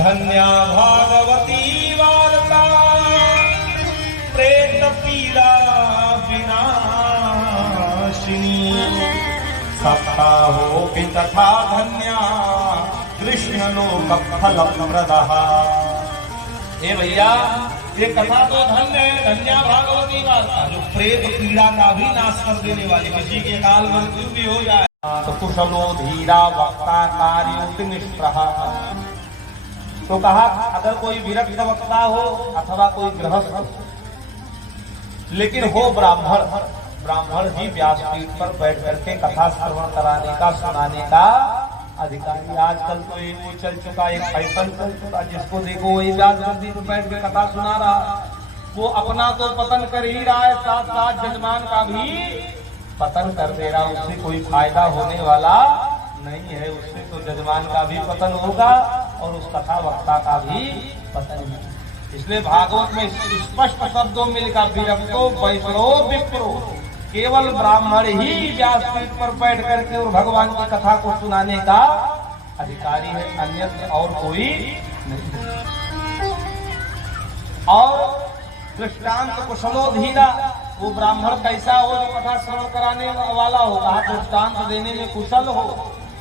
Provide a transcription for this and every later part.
धन्या भागवती वार्ता प्रेत पीड़ा विनाशिनी सप्ताहोऽपि तथा धन्या कृष्णलोक फलप्रदः। हे भैया, ये कथा तो धन्य है, धन्या भागवती वार्ता, जो प्रेत पीड़ा का भी नाश कर देने वाली, किसी के काल मृत्यु भी हो जाए तो कुशलो धीरा वक्ता कार्योति निष्प्रह। तो कहा अगर कोई विरक्त वक्ता हो अथवा कोई गृहस्थ, लेकिन हो ब्राह्मण, ब्राह्मण ही व्यासपीठ पर बैठ करके कथा श्रवण कराने का, सुनाने का अधिकारी। आजकल तो एक वो चल चुका, एक फैशन चल चुका, जिसको देखो वही व्यास गद्दी पर बैठ के कथा सुना रहा। वो अपना तो पतन कर ही रहा है, साथ साथ जजमान का भी पतन कर दे रहा। उससे कोई फायदा होने वाला नहीं है, उससे तो जजमान का भी पतन होगा और उस कथा वक्ता का भी पतन नहीं। इसलिए भागवत में स्पष्ट शब्दों में लिखा, विरक्तो वैष्णो विप्रो, केवल ब्राह्मण ही व्यासपीठ पर बैठ करके और भगवान की कथा को सुनाने का अधिकारी है, अन्यथा और कोई नहीं। और दृष्टांत कुशलो धीरा, वो ब्राह्मण कैसा हो जो कथा श्रवण कराने वाला हो, कहा दृष्टांत देने में कुशल हो,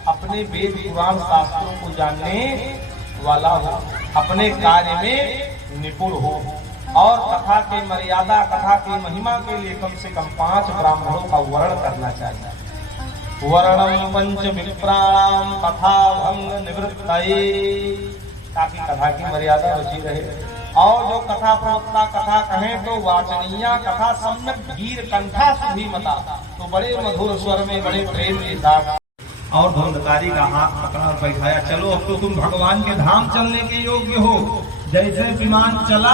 अपने वेद पुराण शास्त्रों को जानने वाला हो, अपने कार्य में निपुण हो, और कथा की मर्यादा, कथा की महिमा के लिए कम से कम 5 ब्राह्मणों का वर्ण करना चाहिए। वर्णम पंच विप्राणाम कथा भंग निवृत्तये, ताकि कथा की मर्यादा बची रहे। और जो कथा प्रवक्ता कथा कहें तो वाचनीय कथा सम्यक धीर कंठा सुधीमता, तो बड़े मधुर स्वर में, बड़े प्रेम के साथ। और धुंधकारी का हाथ पकड़ा और बैठाया, चलो अब तो तुम भगवान के धाम चलने के योग्य हो। जैसे विमान चला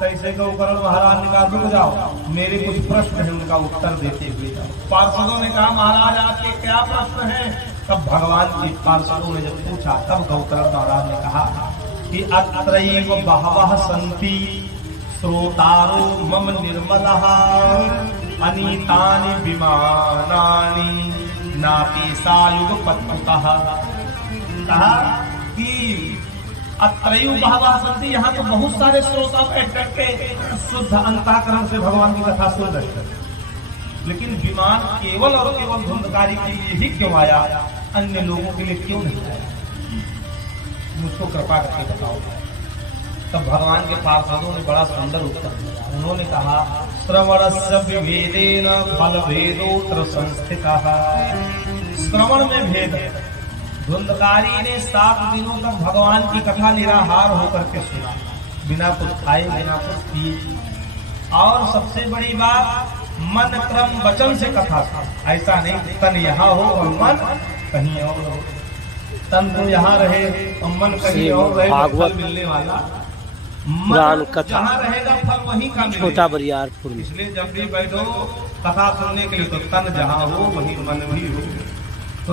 तैसे गौकर्ण महाराज ने कहा रुक जाओ, मेरे कुछ प्रश्न हैं, उनका उत्तर देते हुए जाओ। पार्षदों ने कहा महाराज आपके क्या प्रश्न हैं? तब भगवान के पार्षदों ने जब पूछा, तब गौकर्ण महाराज ने कहा कि अत्रैव बहवः सन्ति श्रोतारो मम निर्मलः अनीतानि विमानानि नापि सायुगपत्तः। कहा कि अत्रैव बहवः सन्ति, यहाँ तो बहुत सारे श्रोता बैठ करके शुद्ध अंतःकरण से भगवान की कथा सुन रहे हैं, लेकिन विमान केवल और केवल धुंधकारी के लिए ही क्यों आया, अन्य लोगों के लिए क्यों नहीं आया? मुझको कृपा करके बताओ। तब भगवान के पार्षदों ने बड़ा सुंदर उत्तर दिया। उन्होंने कहा श्रवणस्य विभेदेन फल भेदोत्र संस्थितः। श्रवण में भेद है। धुंधकारी ने 7 दिनों तक भगवान की कथा निराहार होकर के सुना, बिना कुछ खाए, बिना कुछ पिए। और सबसे बड़ी बात, मन क्रम वचन से कथा सुना। ऐसा नहीं तन यहाँ हो और मन कहीं और हो, तन तो यहाँ रहे और मन कहीं और रहे, फल मिलने वाला मन जहाँ रहेगा फल वहीं का मिलेगा। छोटा बरियारपुर। इसलिए जब भी बैठो कथा सुनने के लिए तो तन जहाँ हो वहीं मन भी हो। तो